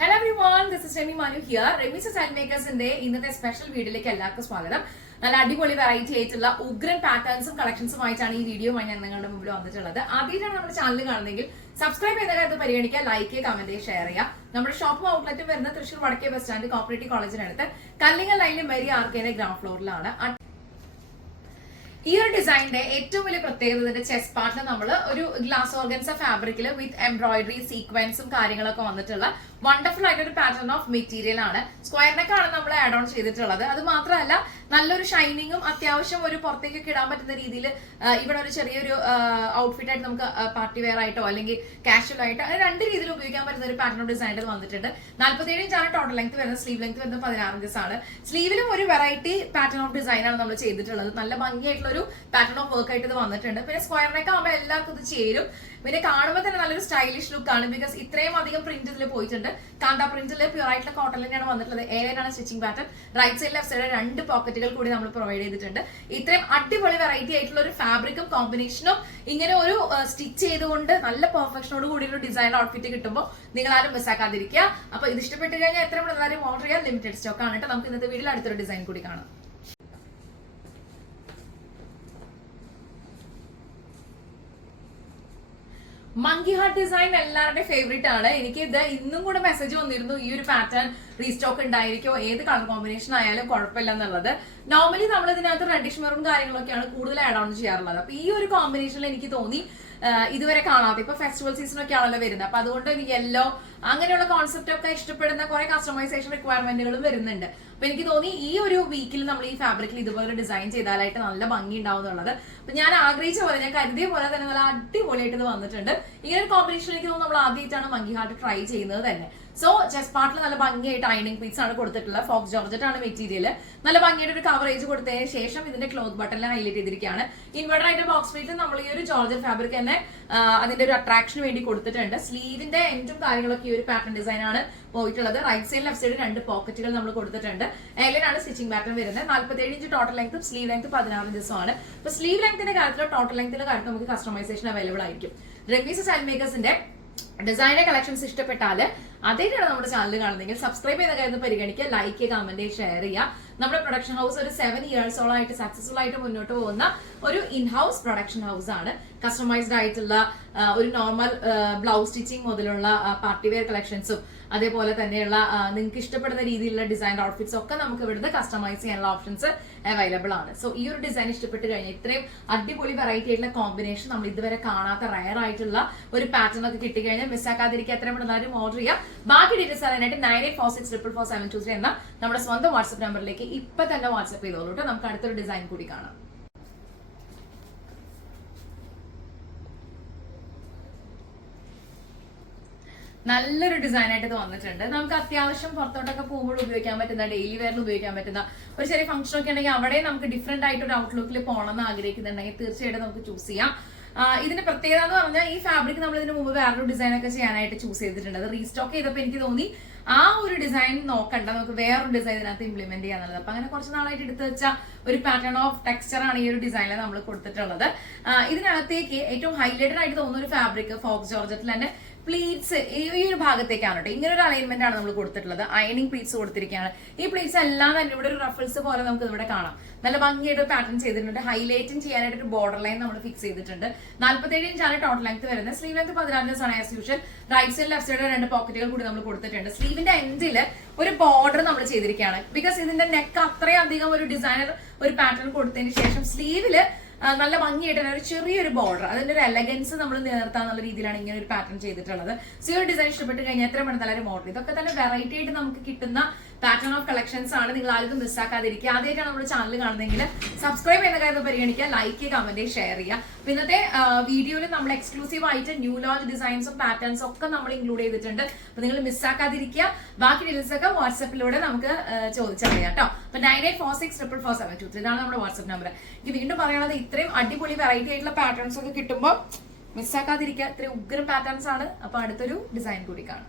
Hello everyone this is Remi Manu here Remi's side മേക്കേഴ്സിന്റെ ഇന്നത്തെ special വീഡിയോയിലേക്ക് എല്ലാവർക്കും സ്വാഗതം. നല്ല അടിപൊളി വെറൈറ്റി ആയിട്ടുള്ള ഉഗ്രൻ പാറ്റേൺസും കളക്ഷൻസും ആയിട്ടാണ് ഈ വീഡിയോ ഞാൻ നിങ്ങളുടെ മുമ്പിൽ വന്നിട്ടുള്ളത്. ആദ്യമായിട്ടാണ് നമ്മുടെ ചാനൽ കാണുന്നെങ്കിൽ സബ്സ്ക്രൈബ് ചെയ്ത കാര്യത്തിൽ പരിഗണിക്കുക. ലൈക്ക് കമന്റ് ഷെയർ ചെയ്യുക നമ്മുടെ ഷോപ്പും ഔട്ട്ലെറ്റും വരുന്ന തൃശ്ശൂർ വടക്കേ ബസ് സ്റ്റാൻഡ് കോപ്പറേറ്റീവ് കോളേജിനടുത്ത് കല്ലിങ്ങൽ ലൈനിലെ മെരി ആർക്കേന്റെ ഗ്രൗണ്ട് ഫ്ലോറിലാണ് ഈ ഒരു ഡിസൈനിന്റെ ഏറ്റവും വലിയ പ്രത്യേകത ഇതിന്റെ ചെസ് പാർട്ടിൽ നമ്മൾ ഒരു ഗ്ലാസ് ഓർഗൻസ ഫാബ്രിക്കിൽ വിത്ത് എംബ്രോയിഡറി സീക്വൻസും കാര്യങ്ങളൊക്കെ വന്നിട്ടുള്ള വണ്ടർഫുൾ ആയിട്ട് ഒരു പാറ്റേൺ ഓഫ് മെറ്റീരിയൽ ആണ്. സ്ക്വയർ നെക്കാണ് നമ്മൾ ആഡ് ഓൺ ചെയ്തിട്ടുള്ളത്. അത് മാത്രമല്ല നല്ലൊരു ഷൈനിങ്ങും അത്യാവശ്യം ഒരു പുറത്തേക്കൊക്കെ ഇടാൻ പറ്റുന്ന രീതിയിൽ ഇവിടെ ഒരു ചെറിയൊരു ഔട്ട്ഫിറ്റ് ആയിട്ട് നമുക്ക് പാർട്ടി വെയർ ആയിട്ടോ അല്ലെങ്കിൽ കാഷ്വൽ ആയിട്ടോ അങ്ങനെ രണ്ട് രീതിയിൽ ഉപയോഗിക്കാൻ പറ്റുന്ന ഒരു പാറ്റേൺ ഓഫ് ഡിസൈൻ വന്നിട്ടുണ്ട്. നാല്പത്തേഴ് ഇഞ്ചാണ് ടോട്ടൽ ലെങ്ത് വരുന്നത്. സ്ലീവ് ലെങ്ത് വരുന്നത് പതിനാറ് ഇഞ്ചസ് ആണ്. സ്ലീവിലും ഒരു വെറൈറ്റി പാറ്റേൺ ഓഫ് ഡിസൈൻ ആണ് നമ്മൾ ചെയ്തിട്ടുള്ളത്. നല്ല ഭംഗിയായിട്ടുള്ള ഒരു പാറ്റേൺ ഓഫ് വർക്ക് ആയിട്ട് ഇത് വന്നിട്ടുണ്ട്. പിന്നെ സ്ക്വയർ നെക്ക് ആകുമ്പോൾ എല്ലാവർക്കും ഇത് ചേരും. പിന്നെ കാണുമ്പോൾ തന്നെ നല്ലൊരു സ്റ്റൈലിഷ് ലുക്ക് ആണ് ബിക്കോസ് ഇത്രയും അധികം പ്രിന്റ് ഇതിൽ പോയിട്ടുണ്ട്. കാന്ത പ്രിന്റിൽ പ്യൂർ ആയിട്ടുള്ള കോട്ടൺ തന്നെയാണ് വന്നിട്ടുള്ളത്. ഏഴാണ് stitching pattern right side left side രണ്ട് പോക്കറ്റുകൾ കൂടി നമ്മൾ പ്രൊവൈഡ് ചെയ്തിട്ടുണ്ട്. ഇത്രയും അടിപൊളി വെറൈറ്റി ആയിട്ടുള്ള ഒരു ഫാബ്രിക്കും കോമ്പിനേഷനും ഇങ്ങനെ ഒരു സ്റ്റിച്ച് ചെയ്തുകൊണ്ട് നല്ല പെർഫെക്ഷനോട് കൂടി ഒരു ഡിസൈൻ ഔട്ട്ഫിറ്റ് കിട്ടുമ്പോൾ നിങ്ങൾ ആരും മിസ്സാക്കാതിരിക്കുക അപ്പൊ ഇത് ഇഷ്ടപ്പെട്ട് കഴിഞ്ഞാൽ എത്ര എല്ലാവരും ഓർഡർ ചെയ്യാൻ ലിമിറ്റഡ് സ്റ്റോക്ക് ആണ് കേട്ടോ. നമുക്ക് ഇന്നത്തെ വീട്ടിൽ അടുത്തൊരു ഡിസൈൻ കൂടി കാണാം. മങ്കി ഹാർട്ട് ഡിസൈൻ എല്ലാവരുടെയും ഫേവറേറ്റ് ആണ്. എനിക്ക് ഇത് ഇന്നും കൂടെ മെസ്സേജ് വന്നിരുന്നു ഈ ഒരു പാറ്റേൺ റീസ്റ്റോക്ക് ഉണ്ടായിരിക്കോ ഏത് കളർ കോമ്പിനേഷൻ ആയാലും കുഴപ്പമില്ല എന്നുള്ളത്. നോർമലി നമ്മൾ ഇതിനകത്ത് റെഡിഷ് മെറും കാര്യങ്ങളൊക്കെയാണ് കൂടുതൽ ആഡ് ഓൺ ചെയ്യാറുള്ളത്. അപ്പൊ ഈ ഒരു കോമ്പിനേഷനിൽ എനിക്ക് തോന്നി ഇതുവരെ കാണാത്ത. ഇപ്പൊ ഫെസ്റ്റിവൽ സീസൺ ഒക്കെ ആണല്ലോ വരുന്നത്. അപ്പൊ അതുകൊണ്ട് യെല്ലോ അങ്ങനെയുള്ള കോൺസെപ്റ്റ് ഒക്കെ ഇഷ്ടപ്പെടുന്ന കുറെ കസ്റ്റമൈസേഷൻ റിക്വയർമെന്റുകളും വരുന്നുണ്ട്. അപ്പൊ എനിക്ക് തോന്നി ഈ ഒരു വീക്കിൽ നമ്മൾ ഈ ഫാബ്രിക്കിൽ ഇതുപോലെ ഡിസൈൻ ചെയ്താലായിട്ട് നല്ല ഭംഗി ഉണ്ടാവും എന്നുള്ളത്. അപ്പൊ ഞാൻ ആഗ്രഹിച്ച പോലെ ഞാൻ കരുതിയ പോലെ തന്നെ നല്ല അടിപൊളിയായിട്ട് ഇത് വന്നിട്ടുണ്ട്. ഇങ്ങനെ ഒരു കോമ്പിനേഷനിലേക്ക് തോന്നുന്നു നമ്മൾ ആദ്യമായിട്ടാണ് മങ്കി ഹാർട്ട് ട്രൈ ചെയ്യുന്നത് തന്നെ. സോ ചെസ് പാർട്ടിൽ നല്ല ഭംഗിയായിട്ട് ഐനിങ് പീസ് ആണ് കൊടുത്തിട്ടുള്ളത്. ഫോക്സ് ജോർജറ്റ് ആണ് മെറ്റീരിയൽ നല്ല ഭംഗിയായിട്ട് ഒരു കവറേജ് കൊടുത്തതിന് ശേഷം ഇതിന്റെ ക്ലോത്ത് ബട്ടണിൽ ഹൈലൈറ്റ് ചെയ്തിരിക്കുകയാണ്. ഇൻവെർട്ടർ ആയിട്ട് ബോക്സ് പീസ് നമ്മൾ ഈ ഒരു ജോർജറ്റ് ഫാബ്രിക് തന്നെ അതിന്റെ ഒരു അട്രാക്ഷന് വേണ്ടി കൊടുത്തിട്ടുണ്ട്. സ്ലീവിന്റെ എൻഡും കാര്യങ്ങളൊക്കെ ഈ ഒരു പാറ്റേൺ ഡിസൈൻ ആണ് പോയിട്ടുള്ളത്. റൈറ്റ് സൈഡ് ലെഫ്റ്റ് സൈഡ് രണ്ട് പോക്കറ്റുകൾ നമ്മൾ കൊടുത്തിട്ടുണ്ട്. എല്ലാം സ്റ്റിച്ചിങ് പാറ്റേൺ വരുന്നത്. നാല്പത്തേഴ് inch total length sleeve length പതിനാറ് ഇഞ്ചസുമാണ് അപ്പൊ സ്ലീവ് ലെങ്ത്തിന്റെ കാര്യത്തിലോ ടോട്ടൽ ലെങ്ത്തിന്റെ കാര്യത്തിലോ നമുക്ക് കസ്റ്റമൈസേഷൻ അവൈലബിൾ ആയിരിക്കും. റെമീസ് സാൻഡ് മേക്കേഴ്സിന്റെ ഡിസൈനർ കളക്ഷൻസ് ഇഷ്ടപ്പെട്ടാൽ അതേറ്റാണ് നമ്മുടെ ചാനൽ കാണുന്നതെങ്കിൽ സബ്സ്ക്രൈബ് ചെയ്യുന്ന കാര്യം പരിഗണിക്കുക ലൈക്ക് കമന്റ് ഷെയർ ചെയ്യുക നമ്മുടെ പ്രൊഡക്ഷൻ ഹൗസ് ഒരു സെവൻ ഇയേഴ്സോളം ആയിട്ട് സക്സസ്ഫുൾ ആയിട്ട് മുന്നോട്ട് പോകുന്ന ഒരു ഇൻ ഹൗസ് പ്രൊഡക്ഷൻ ഹൗസ് ആണ്. കസ്റ്റമൈസ്ഡ് ആയിട്ടുള്ള ഒരു നോർമൽ ബ്ലൗസ് സ്റ്റിച്ചിങ് മുതലുള്ള പാർട്ടി വെയർ കളക്ഷൻസും അതേപോലെ തന്നെയുള്ള നിങ്ങൾക്ക് ഇഷ്ടപ്പെടുന്ന രീതിയിലുള്ള ഡിസൈൻ ഔട്ട്ഫിറ്റ്സ് ഒക്കെ നമുക്ക് ഇവിടുന്ന് കസ്റ്റമൈസ് ചെയ്യാനുള്ള ഓപ്ഷൻസ് അവൈലബിൾ ആണ്. സോ ഈ ഒരു ഡിസൈൻ ഇഷ്ടപ്പെട്ട് കഴിഞ്ഞാൽ ഇത്രയും അടിപൊളി വെറൈറ്റി ആയിട്ടുള്ള കോമ്പിനേഷൻ നമ്മൾ ഇതുവരെ കാണാത്ത റയർ ആയിട്ടുള്ള ഒരു പാറ്റേൺ ഒക്കെ കിട്ടിക്കഴിഞ്ഞാൽ മിസ്സാക്കാതിരിക്കുക എത്രയും പെട്ടെന്നാലും ഓർഡർ ചെയ്യുക. ബാക്കി ഡീറ്റെയിൽസ് അറിയാനായിട്ട് nine eight four six triple four seven two three എന്ന നമ്മുടെ സ്വന്തം വാട്സ്ആപ്പ് നമ്പറിലേക്ക് ഇപ്പൊ തന്നെ വാട്സ്ആപ്പ് ചെയ്തോളൂ കേട്ടോ നമുക്ക് അടുത്തൊരു ഡിസൈൻ കൂടി കാണാം. നല്ലൊരു ഡിസൈൻ ആയിട്ട് ഇത് വന്നിട്ടുണ്ട്. നമുക്ക് അത്യാവശ്യം പുറത്തോട്ടൊക്കെ പോകുമ്പോൾ ഉപയോഗിക്കാൻ പറ്റുന്ന ഡെയിലി വെയറിൽ ഉപയോഗിക്കാൻ പറ്റുന്ന ഒരു ചെറിയ ഫംഗ്ഷൻ ഒക്കെ ഉണ്ടെങ്കിൽ അവിടെ നമുക്ക് ഡിഫറെന്റ് ആയിട്ട് ഒരു ഔട്ട്ലുക്കിൽ പോകണം എന്ന് ആഗ്രഹിക്കുന്നുണ്ടെങ്കിൽ തീർച്ചയായിട്ടും നമുക്ക് ചൂസ് ചെയ്യാം. ഇതിന്റെ പ്രത്യേകത എന്ന് പറഞ്ഞാൽ ഈ ഫാബ്രിക് നമ്മൾ ഇതിന് മുമ്പ് വേറൊരു ഡിസൈൻ ഒക്കെ ചെയ്യാനായിട്ട് ചൂസ് ചെയ്തിട്ടുണ്ട്. അത് റീസ്റ്റോക്ക് ചെയ്തപ്പോൾ എനിക്ക് തോന്നി ആ ഒരു ഡിസൈൻ നോക്കണ്ട. നമുക്ക് വേറൊരു ഡിസൈൻ ഇതിനകത്ത് ഇംപ്ലിമെന്റ് ചെയ്യാന്നുള്ളത്. അപ്പൊ അങ്ങനെ കുറച്ച് നാളായിട്ട് എടുത്തു വെച്ച ഒരു പാറ്റേൺ ഓഫ് ടെക്സ്ചർ ആണ് ഈ ഒരു ഡിസൈനിൽ നമ്മൾ കൊടുത്തിട്ടുള്ളത്. ഇതിനകത്തേക്ക് ഏറ്റവും ഹൈലൈറ്റഡ് ആയിട്ട് തോന്നുന്ന ഒരു ഫാബ്രിക് ഫോക്സ് ജോർജറ്റിൽ തന്നെ പ്ലീറ്റ്സ് ഈ ഒരു ഭാഗത്തേക്കാണ് കേട്ടോ. ഇങ്ങനെ ഒരു അലൈൻമെന്റ് ആണ് നമ്മൾ കൊടുത്തിട്ടുള്ളത്. അയണിങ് പ്ലീറ്റ്സ് കൊടുത്തിരിക്കുകയാണ്. ഈ പ്ലീറ്റ്സ് എല്ലാം തന്നെ ഇവിടെ ഒരു റഫിൾസ് പോലെ നമുക്ക് ഇവിടെ കാണാം. നല്ല ഭംഗിയായിട്ട് പാറ്റേൺ ചെയ്തിട്ടുണ്ട്. ഹൈലൈറ്റും ചെയ്യാനായിട്ട് ഒരു ബോർഡർ ലൈൻ നമ്മൾ ഫിക്സ് ചെയ്തിട്ടുണ്ട്. നാല്പത്തേഴ് ഇഞ്ചാണ് ടോട്ടൽ ലെങ്ത് വരുന്നത്. സ്ലീവ് ലെങ്ത് പതിനാറ് ഇഞ്ചാണ് as usual right side left side രണ്ട് പോക്കറ്റുകൾ കൂടി നമ്മൾ കൊടുത്തിട്ടുണ്ട്. സ്ലീവിന്റെ എൻഡിൽ ഒരു ബോർഡർ നമ്മൾ ചെയ്തിരിക്കുകയാണ്. ബിക്കോസ് ഇതിന്റെ നെക്ക് അത്രയധികം ഒരു ഡിസൈനർ ഒരു പാറ്റേൺ കൊടുത്തതിന് ശേഷം സ്ലീവിൽ നല്ല ഭംഗിയായിട്ട് ഒരു ചെറിയൊരു ബോർഡർ അതിന്റെ ഒരു എലഗൻസ് നമ്മൾ നിലനിർത്താന്നുള്ള രീതിയിലാണ് ഇങ്ങനെ ഒരു പാറ്റേൺ ചെയ്തിട്ടുള്ളത്. സോ ഡിസൈൻ ഇഷ്ടപ്പെട്ട് കഴിഞ്ഞാൽ എത്ര മണി നല്ലൊരു മോഡൽ ഇതൊക്കെ തന്നെ വെറൈറ്റി ആയിട്ട് നമുക്ക് കിട്ടുന്ന പാറ്റേൺ ഓഫ് കളക്ഷൻസ് ആണ് നിങ്ങൾ ആരും മിസ്സാക്കാതിരിക്കുക ആദ്യമായിട്ടാണ് നമ്മുടെ ചാനൽ കാണുന്നതെങ്കിൽ സബ്സ്ക്രൈബ് ചെയ്യുന്ന കാര്യം പരിഗണിക്കുക ലൈക്ക് കമന്റ് ഷെയർ ചെയ്യുക ഇന്നത്തെ വീഡിയോയിൽ നമ്മൾ എക്സ്ക്ലൂസീവ് ആയിട്ട് ന്യൂ ലോഞ്ച് ഡിസൈൻസും പാറ്റേൺസും ഒക്കെ നമ്മൾ ഇൻക്ലൂഡ് ചെയ്തിട്ടുണ്ട്. അപ്പൊ നിങ്ങൾ മിസ്സാക്കാതിരിക്കുക ബാക്കി ഡീറ്റെയിൽസ് ഒക്കെ വാട്സപ്പിലൂടെ നമുക്ക് ചോദിച്ചറിയാം കേട്ടോ അപ്പൊ nine eight four six triple four seven two ഇതാണ് നമ്മുടെ വാട്സപ്പ് നമ്പർ എനിക്ക് വീണ്ടും പറയാനുള്ളത് ഇത്രയും അടിപൊളി വെറൈറ്റി ആയിട്ടുള്ള പാറ്റേൺസ് ഒക്കെ കിട്ടുമ്പോൾ മിസ്സാക്കാതിരിക്കുക ഇത്രയും ഉഗ്രം പാറ്റേൺസ് ആണ്. അപ്പൊ അടുത്തൊരു ഡിസൈൻ കൂടി കാണാം.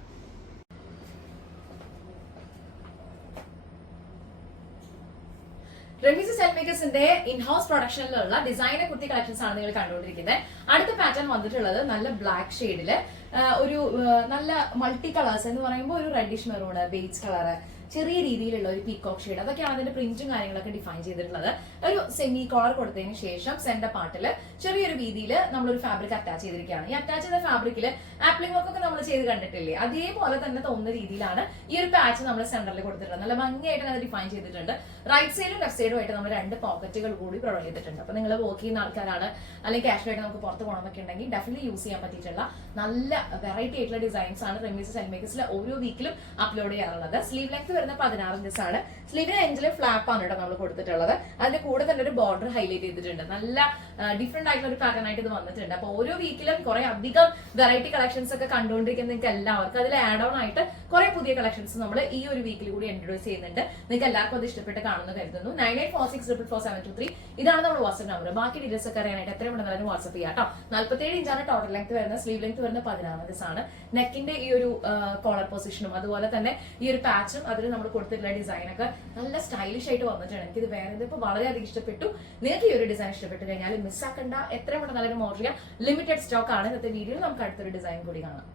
റെമിസ് സെൽ മേക്കേഴ്സിന്റെ ഇൻഹൗസ് പ്രൊഡക്ഷനിലുള്ള ഡിസൈനെ കുർത്തി കളക്ഷൻസ് ആണ് നിങ്ങൾ കണ്ടുകൊണ്ടിരിക്കുന്നത്. അടുത്ത പാറ്റേൺ വന്നിട്ടുള്ളത് നല്ല ബ്ലാക്ക് ഷെയ്ഡിൽ ഒരു നല്ല മൾട്ടി കളേഴ്സ് എന്ന് പറയുമ്പോൾ ഒരു റെഡിഷ് മെറൂണ് ബേജ് കളറ് ചെറിയ രീതിയിലുള്ള ഒരു പീകോക്ക് ഷെയ്ഡ് അതൊക്കെയാണ് അതിന്റെ പ്രിന്റും കാര്യങ്ങളൊക്കെ ഡിഫൈൻ ചെയ്തിട്ടുള്ളത്. ഒരു സെമി കോളർ കൊടുത്തതിന് ശേഷം സെന്റർ പാർട്ടിൽ ചെറിയൊരു രീതിയിൽ നമ്മളൊരു ഫാബ്രിക് അറ്റാച്ച് ചെയ്തിരിക്കുകയാണ്. ഈ അറ്റാച്ച് ചെയ്ത ഫാബ്രിക്കിൽ ആപ്ലിംഗ് വർക്ക് ഒക്കെ നമ്മൾ ചെയ്ത് കണ്ടിട്ടില്ലേ? അതേപോലെ തന്നെ തോന്നുന്ന രീതിയിലാണ് ഈ ഒരു പാച്ച് നമ്മൾ സെന്ററിൽ കൊടുത്തിട്ടുള്ളത്. നല്ല ഭംഗിയായിട്ട് അത് ഡിഫൈൻ ചെയ്തിട്ടുണ്ട്. റൈറ്റ് സൈഡും ലെഫ്റ്റ് സൈഡും ആയിട്ട് നമ്മൾ രണ്ട് പോക്കറ്റുകൾ കൂടി പ്രൊവൈഡ് ചെയ്തിട്ടുണ്ട്. അപ്പൊ നിങ്ങൾ വർക്ക് ചെയ്യുന്ന ആൾക്കാരാണ് അല്ലെങ്കിൽ ക്യാഷ് ആയിട്ട് നമുക്ക് പുറത്ത് പോകണമെന്നൊക്കെ ഉണ്ടെങ്കിൽ ഡെഫിനറ്റ്ലി യൂസ് ചെയ്യാൻ പറ്റിയിട്ടുള്ള നല്ല വെറൈറ്റി ആയിട്ടുള്ള ഡിസൈൻസ് ആണ് റെമീസ് സെൽമേക്കേഴ്സിൽ ഓരോ വീക്കിലും അപ്ലോഡ് ചെയ്യാറുള്ളത്. സ്ലീവ് ലെങ്ത് വരുന്ന പതിനാറ് ഇഞ്ചസ് ആണ്. സ്ലീവിന് എഞ്ചിൽ ഫ്ലാപ്പ് ആണ് കേട്ടോ നമ്മൾ കൊടുത്തിട്ടുള്ളത്. അതിന്റെ കൂടെ തന്നെ ഒരു ബോർഡർ ഹൈലൈറ്റ് ചെയ്തിട്ടുണ്ട്. നല്ല ഡിഫറെന്റ് ആയിട്ടുള്ള ഒരു പാറ്റേൺ ആയിട്ട് ഇത് വന്നിട്ടുണ്ട്. അപ്പൊ ഓരോ വീക്കിലും കുറെ അധികം വെറൈറ്റി കളക്ഷൻസ് ഒക്കെ കണ്ടുകൊണ്ടിരിക്കുന്ന എല്ലാവർക്കും അതിൽ ആഡ് ഓൺ ആയിട്ട് കുറെ പുതിയ കളക്ഷൻസ് നമ്മൾ ഈ ഒരു വീക്കിൽ കൂടി ഇൻട്രൊഡ്യൂസ് ചെയ്യുന്നുണ്ട്. നിങ്ങൾക്ക് എല്ലാവർക്കും അത് ഇഷ്ടപ്പെട്ട് കാണുന്നു കരുതുന്നു. Nine eight four six triple four seven two three ഇതാണ് നമ്മുടെ വാട്സ്ആപ്പ് നമ്പർ ബാക്കി ഡീറ്റെയിൽസ് ഒക്കെ അറിയാനായിട്ട് എത്രയും പെട്ടെന്ന് വാട്സ്ആപ്പ് ചെയ്യാം കേട്ടോ നാല്പത്തേഴ് ഇഞ്ചാണ് ടോട്ടൽ ലെങ്ത് വരുന്ന സ്ലീവ് ലെങ്ത് വരുന്ന പതിനാറ് ആണ്. നെക്കിന്റെ ഈ ഒരു കോളർ പൊസിഷനും അതുപോലെ തന്നെ ഈ ഒരു പാച്ചും അതിൽ നമ്മൾ കൊടുത്തിട്ടുള്ള ഡിസൈനൊക്കെ നല്ല സ്റ്റൈലിഷ് ആയിട്ട് വന്നിട്ടാണ്. എനിക്കിത് വേറെ ഇതിപ്പോ വളരെയധികം ഇഷ്ടപ്പെട്ടു. നിങ്ങൾക്ക് ഈ ഒരു ഡിസൈൻ ഇഷ്ടപ്പെട്ട് കഴിഞ്ഞാൽ മിസ്സാക്കണ്ട എത്രയും പെട്ടെന്ന് നല്ലൊരു ഓർഡർ ലിമിറ്റഡ് സ്റ്റോക്ക് ആണ്. ഇന്നത്തെ വീഡിയോയിൽ നമുക്ക് അടുത്തൊരു ഡിസൈൻ കൂടി കാണാം.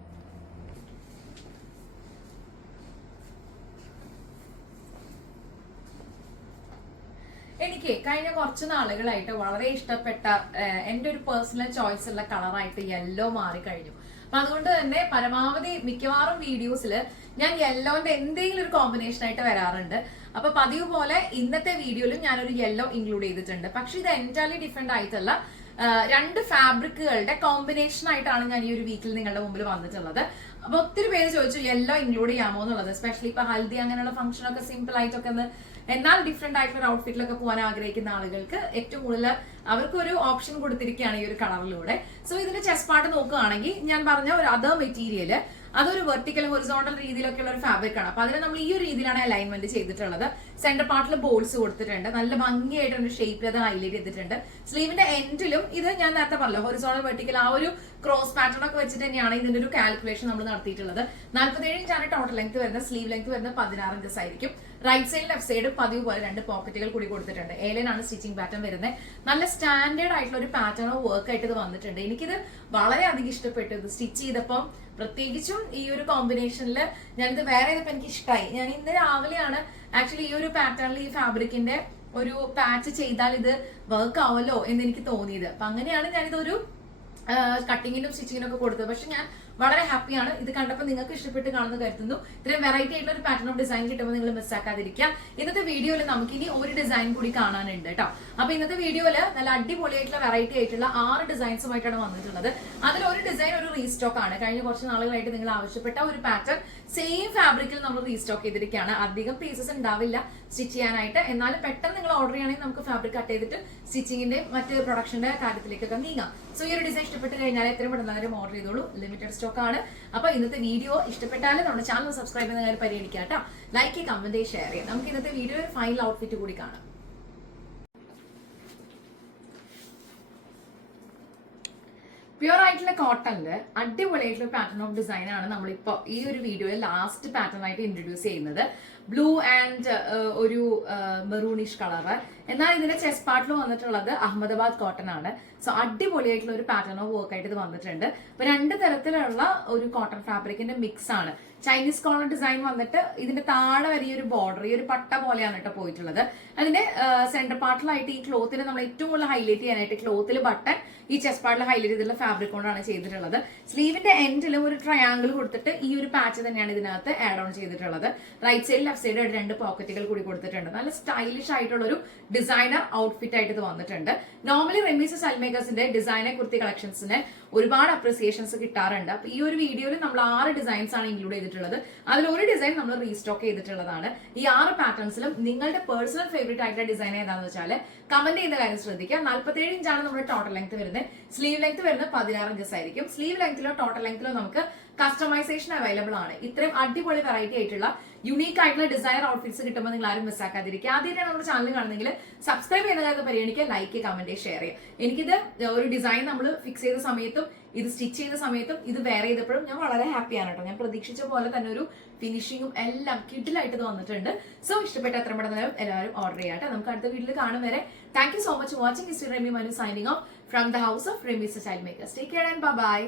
എനിക്ക് കഴിഞ്ഞ കുറച്ച് നാളുകളായിട്ട് വളരെ ഇഷ്ടപ്പെട്ട എന്റെ ഒരു പേഴ്സണൽ ചോയ്സ് ഉള്ള കളറായിട്ട് യെല്ലോ മാറിക്കഴിഞ്ഞു അപ്പൊ അതുകൊണ്ട് തന്നെ പരമാവധി മിക്കവാറും വീഡിയോസിൽ ഞാൻ യെല്ലോന്റെ എന്തെങ്കിലും ഒരു കോമ്പിനേഷൻ ആയിട്ട് വരാറുണ്ട്. അപ്പൊ പതിവ് പോലെ ഇന്നത്തെ വീഡിയോയിലും ഞാനൊരു യെല്ലോ ഇൻക്ലൂഡ് ചെയ്തിട്ടുണ്ട്. പക്ഷെ ഇത് എന്റയർലി ഡിഫറെന്റ് ആയിട്ടുള്ള രണ്ട് ഫാബ്രിക്കുകളുടെ കോമ്പിനേഷൻ ആയിട്ടാണ് ഞാൻ ഈ ഒരു വീക്കിൽ നിങ്ങളുടെ മുമ്പിൽ വന്നിട്ടുള്ളത്. അപ്പൊ ഒത്തിരി പേര് ചോദിച്ചു യെല്ലോ ഇൻക്ലൂഡ് ചെയ്യാമോ? എന്നുള്ളത്. സ്പെഷ്യലി ഇപ്പൊ ഹൽദി അങ്ങനെയുള്ള ഫംഗ്ഷൻ ഒക്കെ സിമ്പിൾ ആയിട്ടൊക്കെ ഒന്ന് എന്നാൽ ഡിഫറെന്റ് ആയിട്ടുള്ള ഔട്ട്ഫിറ്റിലൊക്കെ പോകാൻ ആഗ്രഹിക്കുന്ന ആളുകൾക്ക് ഏറ്റവും കൂടുതൽ അവർക്ക് ഒരു ഓപ്ഷൻ കൊടുത്തിരിക്കുകയാണ് ഈ ഒരു കളറിലൂടെ. സോ ഇതിന്റെ ചെസ് പാർട്ട് നോക്കുകയാണെങ്കിൽ ഞാൻ പറഞ്ഞ ഒരു അതർ മെറ്റീരിയൽ അതൊരു വെർട്ടിക്കൽ ഹൊറിസോണ്ടൽ രീതിയിലൊക്കെയുള്ള ഒരു ഫാബ്രിക് ആണ്. അപ്പൊ അതിനെ നമ്മൾ ഈ ഒരു രീതിയിലാണ് അലൈൻമെന്റ് ചെയ്തിട്ടുള്ളത്. സെന്റർ പാർട്ടിൽ ബോൾസ് കൊടുത്തിട്ടുണ്ട്. നല്ല ഭംഗിയായിട്ട് ഒരു ഷേപ്പിൽ അത് ഹൈലൈറ്റ് ചെയ്തിട്ടുണ്ട്. സ്ലീവിന്റെ എൻഡിലും ഇത് ഞാൻ നേരത്തെ പറഞ്ഞല്ലോ ഹൊറിസോണ്ടൽ വെർട്ടിക്കൽ ആ ഒരു ക്രോസ് പാറ്റേൺ ഒക്കെ വെച്ചിട്ട് തന്നെയാണ് ഇതിന്റെ ഒരു കാൽക്കുലേഷൻ നമ്മൾ നടത്തിയിട്ടുള്ളത്. നാൽപ്പത്തേഴ് ഇഞ്ചാണ് ടോട്ടൽ ലെങ്ത് വരുന്നത്. സ്ലീവ് ലെങ്ത് വരുന്നത് പതിനാറ് ഇഞ്ചസ് ആയിരിക്കും. റൈറ്റ് സൈഡ് ലെഫ്റ്റ് സൈഡ് പതിവ് പോലെ രണ്ട് പോക്കറ്റുകൾ കൂടി കൊടുത്തിട്ടുണ്ട്. ഏലനാണ് സ്റ്റിച്ചിങ് പാറ്റേൺ വരുന്നത്. നല്ല സ്റ്റാൻഡേർഡ് ആയിട്ടുള്ള ഒരു പാറ്റേണോ വർക്ക് ആയിട്ട് ഇത് വന്നിട്ടുണ്ട്. എനിക്കിത് വളരെയധികം ഇഷ്ടപ്പെട്ടു ഇത് സ്റ്റിച്ച് ചെയ്തപ്പോൾ പ്രത്യേകിച്ചും ഈ ഒരു കോമ്പിനേഷനിൽ ഞാനിത് വേറെ ഇതിപ്പോൾ എനിക്ക് ഇഷ്ടമായി ഞാൻ ഇന്ന് രാവിലെയാണ് ആക്ച്വലി ഈ ഒരു പാറ്റേണിൽ ഈ ഫാബ്രിക്കിന്റെ ഒരു പാച്ച് ചെയ്താൽ ഇത് വർക്ക് ആവല്ലോ എന്ന് എനിക്ക് തോന്നിയത്. അപ്പൊ അങ്ങനെയാണ് ഞാനിതൊരു കട്ടിങ്ങിനും സ്റ്റിച്ചിങ്ങിനും ഒക്കെ കൊടുത്തത്. പക്ഷെ ഞാൻ വളരെ ഹാപ്പിയാണ് ഇത് കണ്ടപ്പോൾ നിങ്ങൾക്ക് ഇഷ്ടപ്പെട്ട് കാണുന്ന കരുതുന്നു. ഇത്രയും വെറൈറ്റി ആയിട്ടുള്ള ഒരു പാറ്റേൺ ഓഫ് ഡിസൈൻ കിട്ടുമ്പോൾ നിങ്ങൾ മിസ്സാക്കാതിരിക്കുക ഇന്നത്തെ വീഡിയോയിൽ നമുക്ക് ഇനി ഒരു ഡിസൈൻ കൂടി കാണാനുണ്ട് കേട്ടോ അപ്പൊ ഇന്നത്തെ വീഡിയോയിൽ നല്ല അടിപൊളിയായിട്ടുള്ള വെറൈറ്റി ആയിട്ടുള്ള ആറ് ഡിസൈൻസുമായിട്ടാണ് വന്നിട്ടുള്ളത്. അതിൽ ഒരു ഡിസൈൻ ഒരു റീസ്റ്റോക്ക് ആണ്. കഴിഞ്ഞ കുറച്ച് നാളുകളായിട്ട് നിങ്ങൾ ആവശ്യപ്പെട്ട ഒരു പാറ്റേൺ സെയിം ഫാബ്രിക്കിൽ നമ്മൾ റീസ്റ്റോക്ക് ചെയ്തിരിക്കുകയാണ്. അധികം പീസസ് ഉണ്ടാവില്ല സ്റ്റിച്ച് ചെയ്യാനായിട്ട്. എന്നാലും പെട്ടെന്ന് നിങ്ങൾ ഓർഡർ ചെയ്യുകയാണെങ്കിൽ നമുക്ക് ഫാബ്രിക് കട്ട് ചെയ്തിട്ട് സ്റ്റിച്ചിങ്ങിന്റെ മറ്റ് പ്രൊഡക്ഷന്റെ കാര്യത്തിലേക്കൊക്കെ നീങ്ങാം. സോ ഈ ഒരു ഡിസൈൻ ഇഷ്ടപ്പെട്ട് കഴിഞ്ഞാൽ എത്രയും പെട്ടെന്ന് ഓർഡർ ചെയ്തോളൂ. ലിമിറ്റഡ് സ്റ്റോക്ക് ആണ് അപ്പൊ ഇന്നത്തെ വീഡിയോ ഇഷ്ടപ്പെട്ടാലും നമ്മുടെ ചാനൽ സബ്സ്ക്രൈബ് ചെയ്യുന്ന കാര്യം പരിഗണിക്കാം കേട്ടോ ലൈക്ക് കമന്റ് ഷെയർ ചെയ്യാം. നമുക്ക് ഇന്നത്തെ വീഡിയോ ഒരു ഫൈനൽ ഔട്ട്ഫിറ്റ് കൂടി കാണാം. പ്യുവർ ആയിട്ടുള്ള കോട്ടണിൽ അടിപൊളിയായിട്ടുള്ള പാറ്റേൺ ഓഫ് ഡിസൈൻ ആണ് നമ്മളിപ്പോ ഈ ഒരു വീഡിയോയിൽ ലാസ്റ്റ് പാറ്റേൺ ആയിട്ട് ഇൻട്രൊഡ്യൂസ് ചെയ്യുന്നത്. ബ്ലൂ ആൻഡ് ഒരു മെറൂണിഷ് കളറ് എന്നാൽ ഇതിന്റെ ചെസ് പാർട്ടിൽ വന്നിട്ടുള്ളത് അഹമ്മദാബാദ് കോട്ടൺ ആണ്. സോ അടിപൊളിയായിട്ടുള്ള ഒരു പാറ്റേൺ ഓഫ് വർക്ക് ആയിട്ട് ഇത് വന്നിട്ടുണ്ട്. അപ്പൊ രണ്ട് തരത്തിലുള്ള ഒരു കോട്ടൺ ഫാബ്രിക്കിന്റെ മിക്സ് ആണ്. ചൈനീസ് കോളർ ഡിസൈൻ വന്നിട്ട് ഇതിന്റെ താഴെ വരെ ഈ ഒരു ബോർഡർ ഈ ഒരു പട്ട പോലെയാണ് കേട്ടോ പോയിട്ടുള്ളത്. അതിന്റെ സെന്റർ പാർട്ടിലായിട്ട് ഈ ക്ലോത്തിന് നമ്മൾ ഏറ്റവും കൂടുതൽ ഹൈലൈറ്റ് ചെയ്യാനായിട്ട് ക്ലോത്തിൽ ബട്ടൺ ഈ ചെസ്റ്റ് പാർട്ടിൽ ഹൈലൈറ്റ് ചെയ്തിട്ടുള്ള ഫാബ്രിക് കൊണ്ടാണ് ചെയ്തിട്ടുള്ളത്. സ്ലീവിന്റെ എൻഡിലും ഒരു ട്രയാങ്കിൾ കൊടുത്തിട്ട് ഈ ഒരു പാച്ച് തന്നെയാണ് ഇതിനകത്ത് ആഡ് ഓൺ ചെയ്തിട്ടുള്ളത്. റൈറ്റ് സൈഡ് സൈഡ് രണ്ട് പോക്കറ്റുകൾ കൂടി കൊടുത്തിട്ടുണ്ട്. നല്ല സ്റ്റൈലിഷ് ആയിട്ടുള്ള ഒരു ഡിസൈനർ ഔട്ട്ഫിറ്റ് ആയിട്ട് ഇത് വന്നിട്ടുണ്ട്. നോർമലി റെമീസ് സൽമേക്കേഴ്സിന്റെ ഡിസൈനർ കുർത്തി കളക്ഷൻസിന് ഒരുപാട് അപ്രിസിയേഷൻസ് കിട്ടാറുണ്ട്. അപ്പൊ ഈ ഒരു വീഡിയോയിൽ നമ്മൾ ആറ് ഡിസൈൻസ് ആണ് ഇൻക്ലൂഡ് ചെയ്തിട്ടുള്ളത്. അതിൽ ഒരു ഡിസൈൻ നമ്മൾ റീസ്റ്റോക്ക് ചെയ്തിട്ടുള്ളതാണ്. ഈ ആറ് പാറ്റേൺസിലും നിങ്ങളുടെ പേഴ്സണൽ ഫേവറേറ്റ് ആയിട്ടുള്ള ഡിസൈൻ ഏതാണെന്ന് വെച്ചാൽ കമന്റ് ചെയ്യുന്ന കാര്യം ശ്രദ്ധിക്കുക. നാല്പത്തേഴ് ഇഞ്ചാണ് നമ്മുടെ ടോട്ടൽ ലെങ്ത് വരുന്നത്. സ്ലീവ് ലെങ്ത് വരുന്നത് പതിനാറ് ഇഞ്ചസ് ആയിരിക്കും. സ്ലീവ് ലെങ്ത്തിലോ ടോട്ടൽ ലെങ്ത്തിലോ നമുക്ക് കസ്റ്റമൈസേഷൻ അവൈലബിൾ ആണ്. ഇത്രയും അടിപൊളി വെറൈറ്റി ആയിട്ടുള്ള യുണീക്ക് ആയിട്ടുള്ള ഡിസൈനർ ഔട്ട്ഫിറ്റ്സ് കിട്ടുമ്പോൾ നിങ്ങൾ ആരും മിസ്സാക്കാതിരിക്കുക ആദ്യമായിട്ടാണ് നമ്മുടെ ചാനൽ കാണുന്നെങ്കിൽ സബ്സ്ക്രൈബ് ചെയ്യുന്ന കാര്യം പരിഗണിക്കുക. ലൈക്ക് കമന്റ് ഷെയർ ചെയ്യുക. എനിക്കിത് ഒരു ഡിസൈൻ നമ്മൾ ഫിക്സ് ചെയ്ത സമയത്തും ഇത് സ്റ്റിച്ച് ചെയ്ത സമയത്തും ഇത് വെയർ ചെയ്തപ്പോഴും ഞാൻ വളരെ ഹാപ്പിയാണ് കേട്ടോ ഞാൻ പ്രതീക്ഷിച്ച പോലെ തന്നെ ഒരു ഫിനിഷിങ്ങും എല്ലാം കിഡിലായിട്ട് വന്നിട്ടുണ്ട്. സോ ഇഷ്ടപ്പെട്ട എത്ര പെട്ടെന്ന് എല്ലാവരും ഓർഡർ ചെയ്യാട്ടെ നമുക്ക് അടുത്ത വീട്ടിൽ കാണും വരെ. Thank you so much watching is Remi Manu signing off from the house of Remis child makers take care and bye